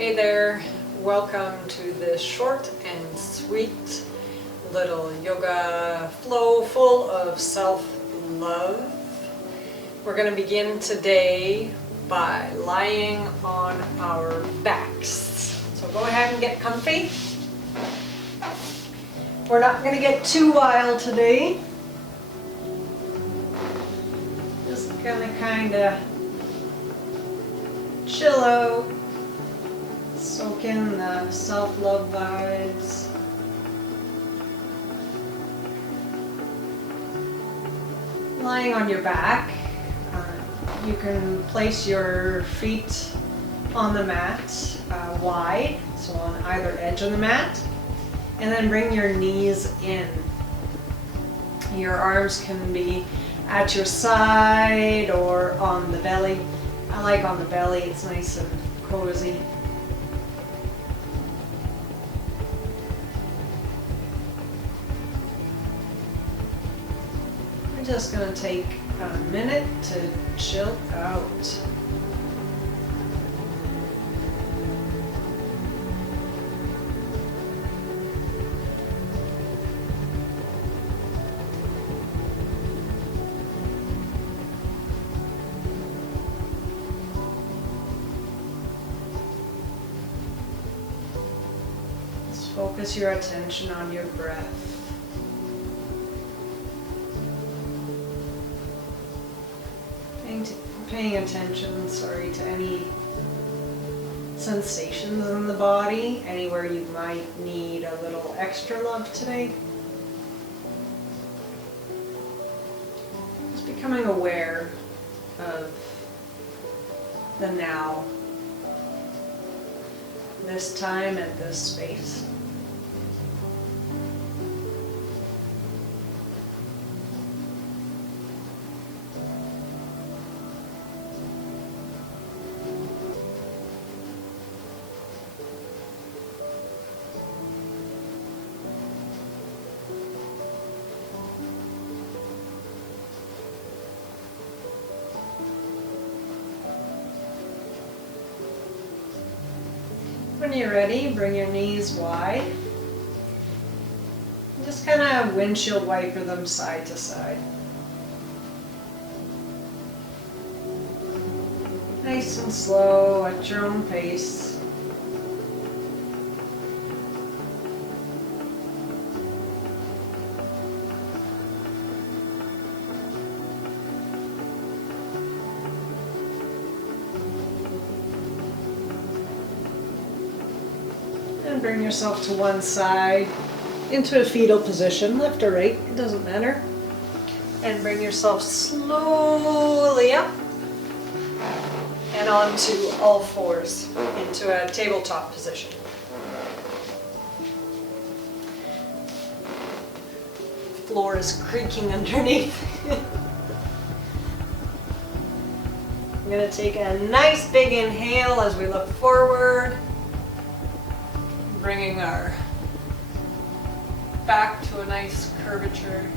Hey there, welcome to this short and sweet little yoga flow full of self-love. We're going to begin today by lying on our backs. So go ahead and get comfy. We're not going to get too wild today. Just going to kind of chill out. Soak in the self-love vibes. Lying on your back, you can place your feet on the mat wide, so on either edge of the mat, and then bring your knees in. Your arms can be at your side or on the belly. I like on the belly, it's nice and cozy. Just going to take a minute to chill out. Just focus your attention on your breath. Paying attention, to any sensations in the body, anywhere you might need a little extra love today. Just becoming aware of the now, this time and this space. When you're ready, bring your knees wide. And just kind of windshield wiper them side to side. Nice and slow at your own pace. And bring yourself to one side into a fetal position, left or right, it doesn't matter. And bring yourself slowly up and onto all fours into a tabletop position. Floor is creaking underneath. I'm going to take a nice big inhale as we look forward. Bringing our back to a nice curvature.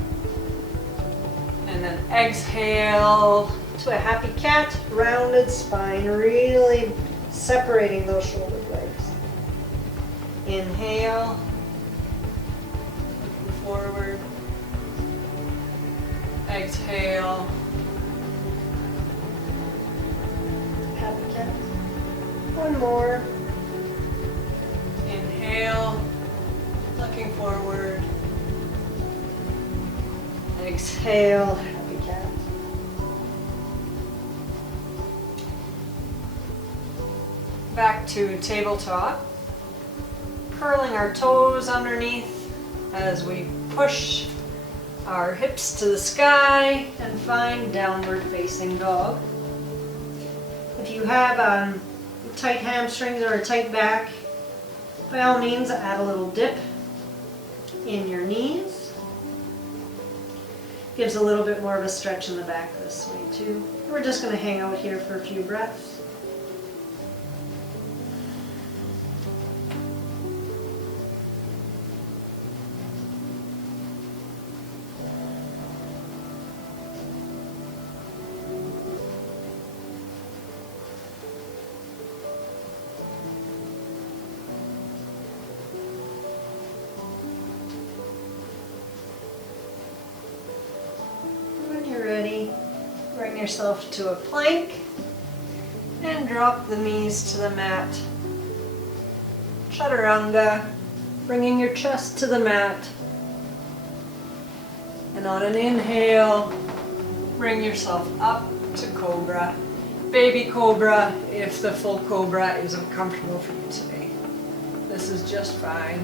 And then exhale to a happy cat, rounded spine, really separating those shoulder blades. Inhale, looking forward. Exhale. Happy cat. One more. Inhale, looking forward. Exhale, happy cat. Back to tabletop. Curling our toes underneath as we push our hips to the sky and find downward facing dog. If you have tight hamstrings or a tight back, by all means, add a little dip in your knees. Gives a little bit more of a stretch in the back this way too. We're just going to hang out here for a few breaths. yourself to a plank and drop the knees to the mat. Chaturanga, bringing your chest to the mat. And on an inhale, bring yourself up to Cobra. Baby Cobra if the full Cobra isn't comfortable for you today. This is just fine.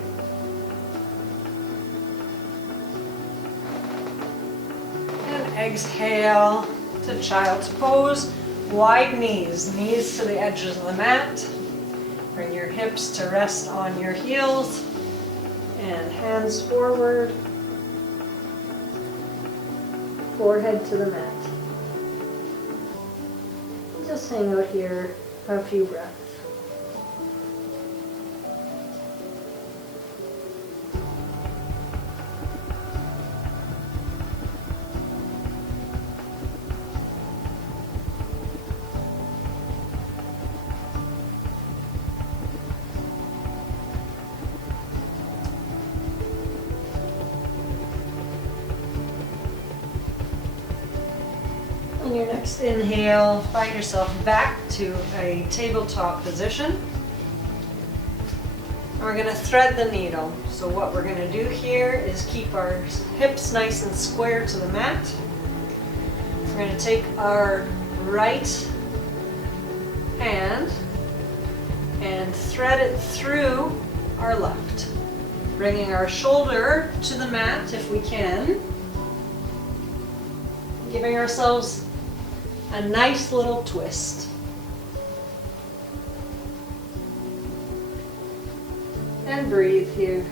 And exhale to Child's Pose. Wide knees, knees to the edges of the mat. Bring your hips to rest on your heels and hands forward. Forehead to the mat. Just hang out here for a few breaths. On your next inhale, find yourself back to a tabletop position. And we're going to thread the needle. So what we're going to do here is keep our hips nice and square to the mat. We're going to take our right hand and thread it through our left, bringing our shoulder to the mat if we can, giving ourselves a nice little twist. And breathe here.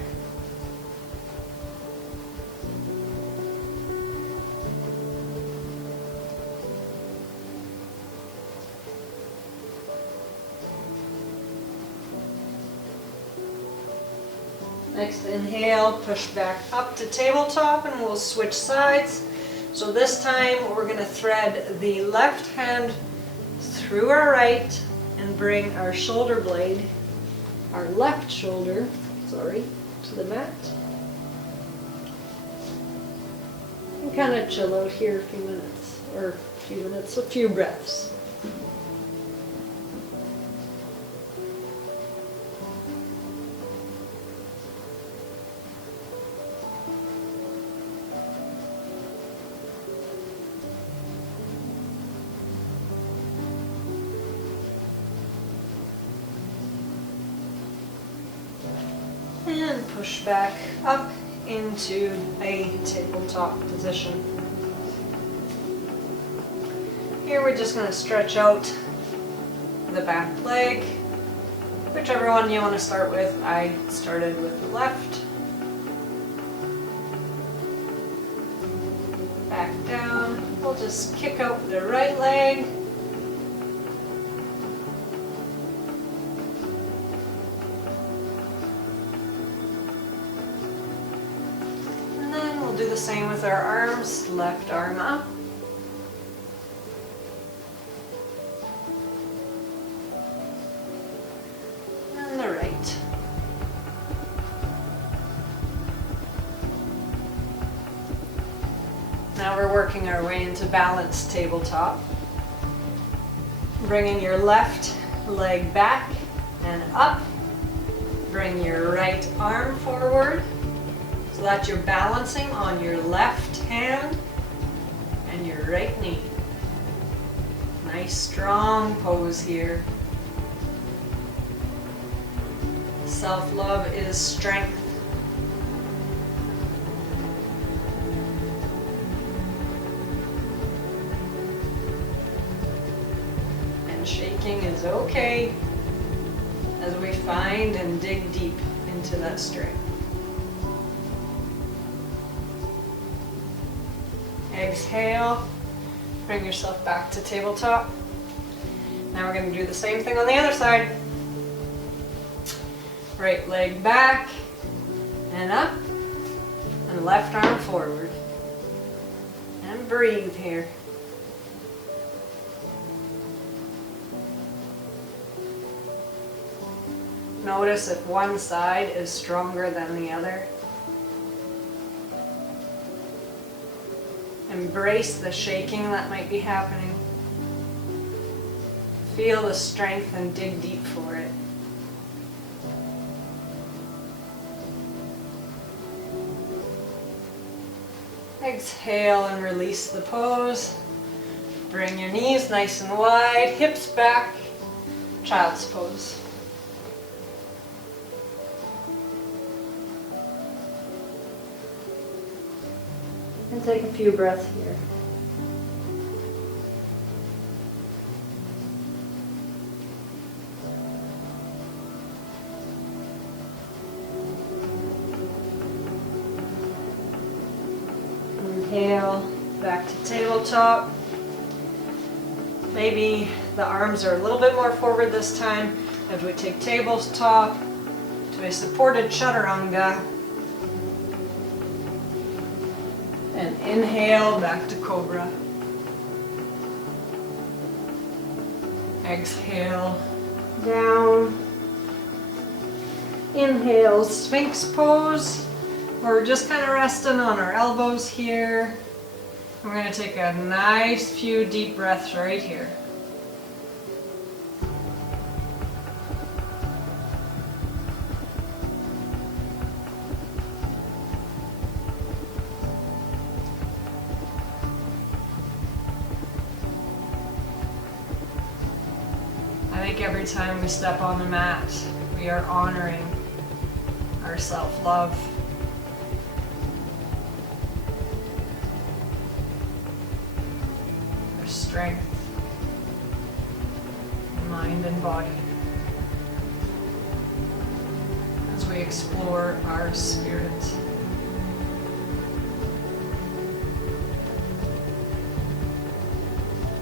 Next inhale, push back up to tabletop and we'll switch sides. So this time we're going to thread the left hand through our right and bring our shoulder blade, our left shoulder, to the mat. And kind of chill out here a few breaths. And push back up into a tabletop position. Here we're just going to stretch out the back leg, whichever one you want to start with. I started with the left. Back down. We'll just kick out the right leg. Do the same with our arms, left arm up. And the right. Now we're working our way into balanced tabletop. Bringing your left leg back and up. Bring your right arm forward. So that you're balancing on your left hand and your right knee. Nice strong pose here. Self-love is strength. And shaking is okay as we find and dig deep into that strength. Exhale, bring yourself back to tabletop. Now we're going to do the same thing on the other side. Right leg back and up, and left arm forward. And breathe here. Notice if one side is stronger than the other. Embrace the shaking that might be happening. Feel the strength and dig deep for it. Exhale and release the pose. Bring your knees nice and wide, hips back, child's pose. And take a few breaths here. Inhale, back to tabletop. Maybe the arms are a little bit more forward this time as we take tabletop to a supported chaturanga. And inhale, back to cobra. Exhale, down. Inhale, Sphinx pose. We're just kind of resting on our elbows here. We're going to take a nice few deep breaths right here. I think every time we step on the mat, we are honoring our self-love. Strength, mind and body, as we explore our spirit.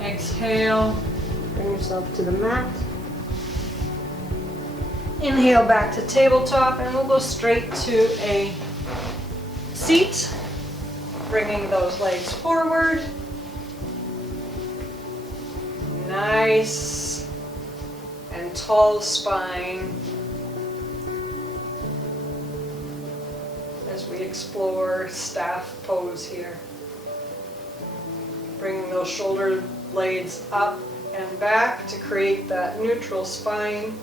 Exhale, bring yourself to the mat. Inhale back to tabletop, and we'll go straight to a seat, bringing those legs forward. Nice and tall spine as we explore staff pose here. Bringing those shoulder blades up and back to create that neutral spine.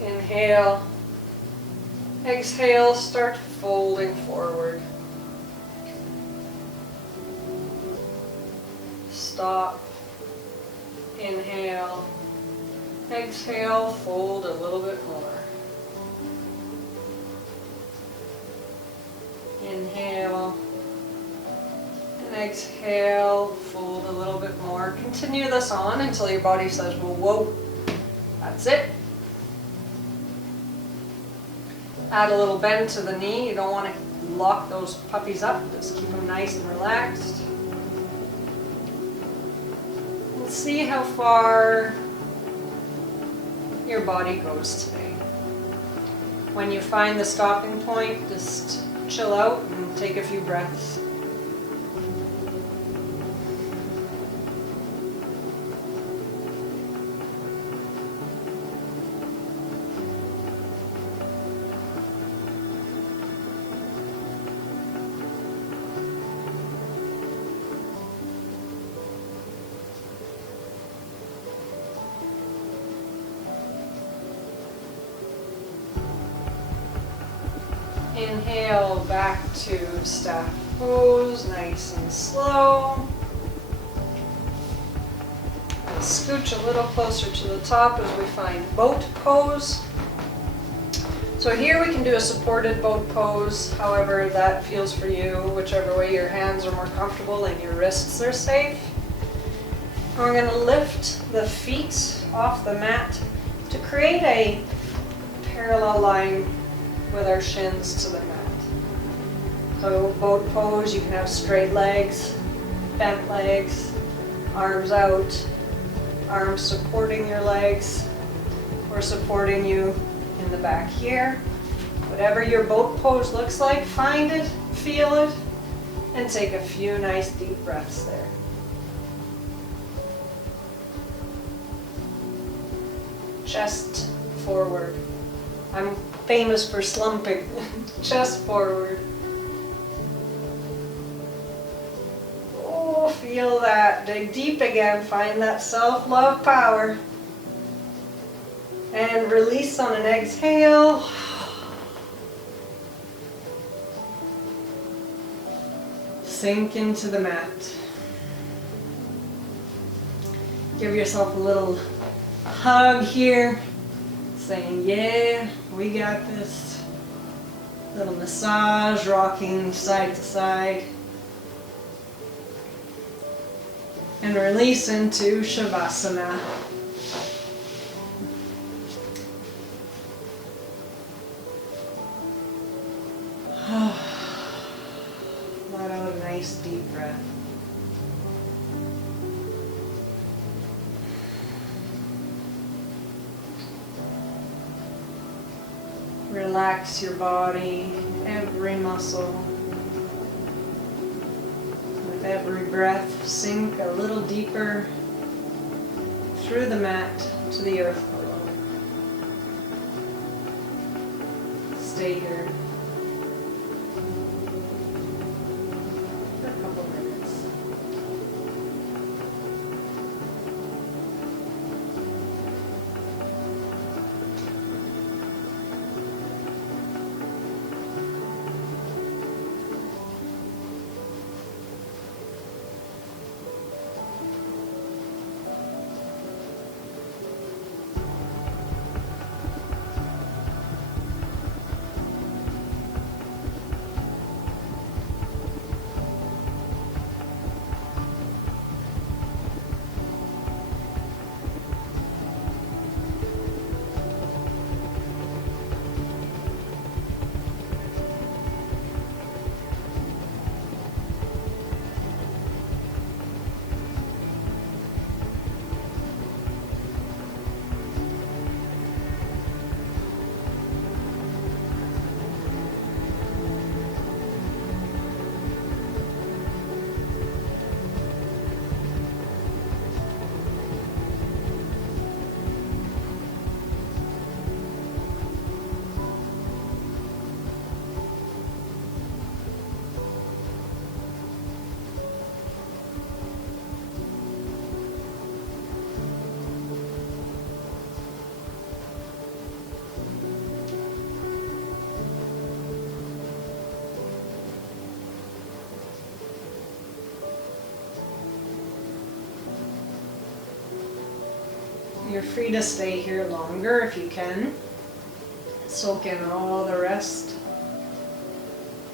Inhale. Exhale, start folding forward. Stop. Inhale. Exhale, fold a little bit more. Inhale. And exhale, fold a little bit more. Continue this on until your body says, well, whoa, that's it. Add a little bend to the knee. You don't want to lock those puppies up. Just keep them nice and relaxed. And see how far your body goes today. When you find the stopping point, just chill out and take a few breaths. Inhale back to staff pose, nice and slow. And scooch a little closer to the top as we find boat pose. So here we can do a supported boat pose, however that feels for you, whichever way your hands are more comfortable and your wrists are safe. And we're going to lift the feet off the mat to create a parallel line with our shins to the mat. So boat pose, you can have straight legs, bent legs, arms out, arms supporting your legs, or supporting you in the back here. Whatever your boat pose looks like, find it, feel it, and take a few nice deep breaths there. chest forward. I'm famous for slumping. Chest forward. Oh, feel that. Dig deep again. Find that self-love power. And release on an exhale. Sink into the mat. Give yourself a little hug here, saying, yeah, we got this. Little massage, rocking side to side. And release into Shavasana. Let out a nice deep breath. Relax your body, every muscle. With every breath, sink a little deeper through the mat to the earth below. Stay here for a couple minutes. You're free to stay here longer if you can. Soak in all the rest.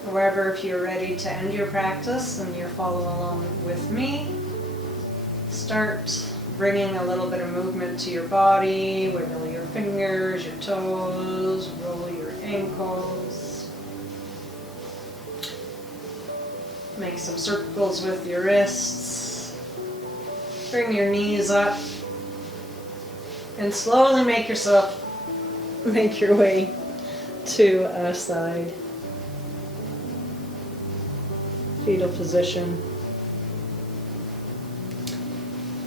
However, if you're ready to end your practice and you're following along with me, start bringing a little bit of movement to your body. Wiggle your fingers, your toes, roll your ankles. Make some circles with your wrists. Bring your knees up. And slowly make your way to a side fetal position.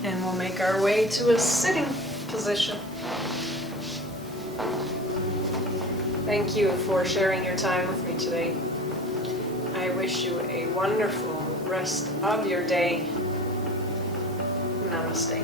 And we'll make our way to a sitting position. Thank you for sharing your time with me today. I wish you a wonderful rest of your day. Namaste.